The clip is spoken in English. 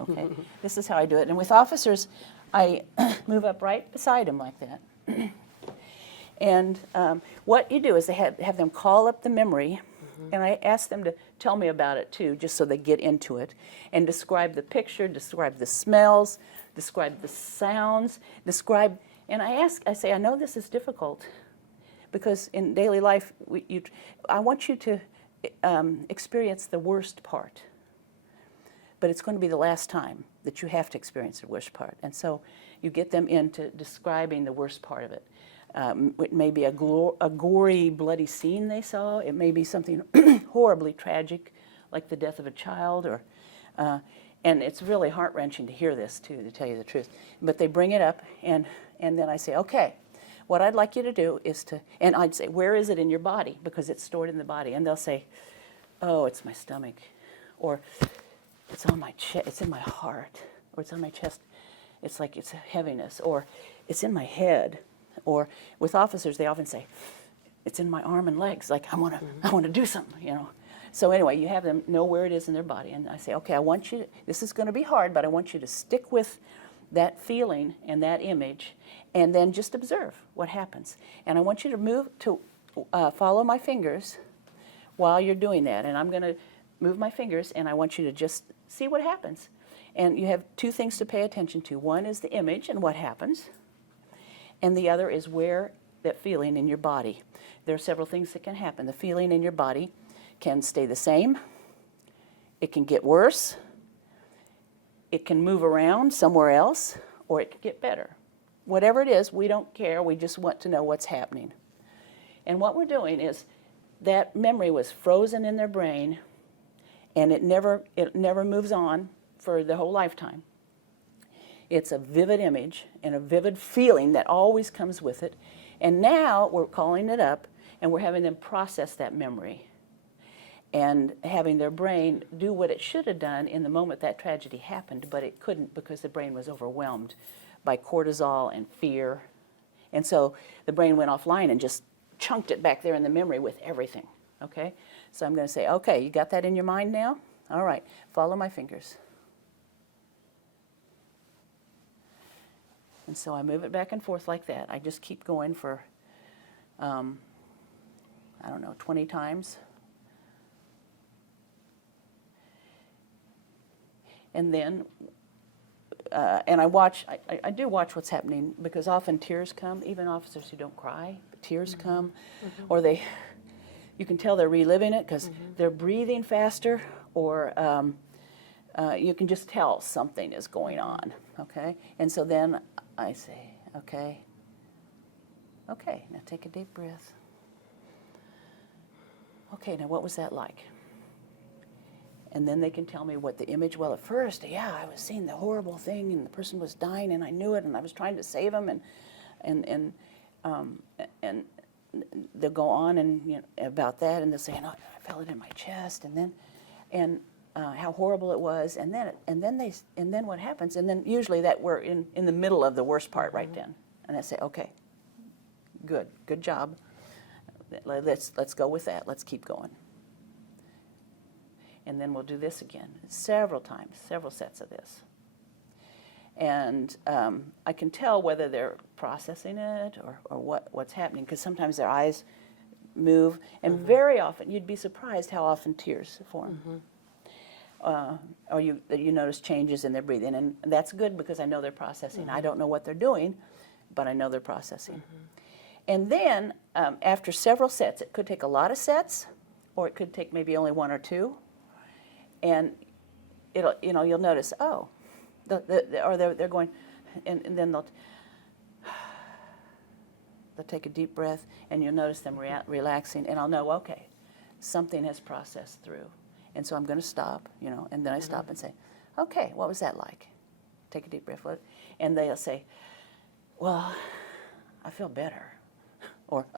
okay? This is how I do it. And with officers, I move up right beside them like that. And what you do is they have them call up the memory, and I ask them to tell me about it too, just so they get into it, and describe the picture, describe the smells, describe the sounds, and I say, I know this is difficult, because in daily life, I want you to experience the worst part, but it's going to be the last time that you have to experience the worst part. And so you get them into describing the worst part of it. It may be a gory, bloody scene they saw. It may be something horribly tragic, like the death of a child, and it's really heart-wrenching to hear this, too, to tell you the truth. But they bring it up, and then I say, okay, what I'd like you to do is and I'd say, where is it in your body? Because it's stored in the body. And they'll say, oh, it's my stomach, or it's on my chest, it's in my heart, or it's on my chest. It's like it's a heaviness, or it's in my head. Or with officers, they often say, it's in my arm and legs, like I want to do something, you know. So anyway, you have them know where it is in their body, and I say, okay, I want you, this is going to be hard, but I want you to stick with that feeling and that image, and then just observe what happens. And I want you to follow my fingers while you're doing that, and I'm going to move my fingers, and I want you to just see what happens. And you have two things to pay attention to. One is the image and what happens, and the other is where that feeling in your body. There are several things that can happen. The feeling in your body can stay the same. It can get worse. It can move around somewhere else, or it can get better. Whatever it is, we don't care. We just want to know what's happening. And what we're doing is that memory was frozen in their brain, and it never moves on for the whole lifetime. It's a vivid image and a vivid feeling that always comes with it. And now we're calling it up, and we're having them process that memory and having their brain do what it should have done in the moment that tragedy happened, but it couldn't because the brain was overwhelmed by cortisol and fear. And so the brain went offline and just chunked it back there in the memory with everything, okay? So I'm going to say, okay, you got that in your mind now? All right, follow my fingers. And so I move it back and forth like that. I just keep going for, 20 times. And then, and I do watch what's happening, because often tears come, even officers who don't cry, but tears come, or you can tell they're reliving it because they're breathing faster, or you can just tell something is going on, okay? And so then I say, okay, now take a deep breath. Okay, now what was that like? And then they can tell me what the image, well, at first, yeah, I was seeing the horrible thing, and the person was dying, and I knew it, and I was trying to save him, and they'll go on and about that, and they'll say, no, I felt it in my chest, and how horrible it was, and then what happens, and then usually that we're in the middle of the worst part right then, and I say, okay, good job, let's go with that, let's keep going. And then we'll do this again, several times, several sets of this. And I can tell whether they're processing it or what's happening, because sometimes their eyes move, and very often, you'd be surprised how often tears form. Or you notice changes in their breathing, and that's good because I know they're processing. I don't know what they're doing, but I know they're processing. And then, after several sets, it could take a lot of sets, or it could take maybe only one or two. And you'll notice, oh, they're going, and then they'll take a deep breath, and you'll notice them relaxing, and I'll know, okay, something has processed through. And so I'm going to stop, and then I stop and say, okay, what was that like? Take a deep breath, and they'll say, well, I feel better, or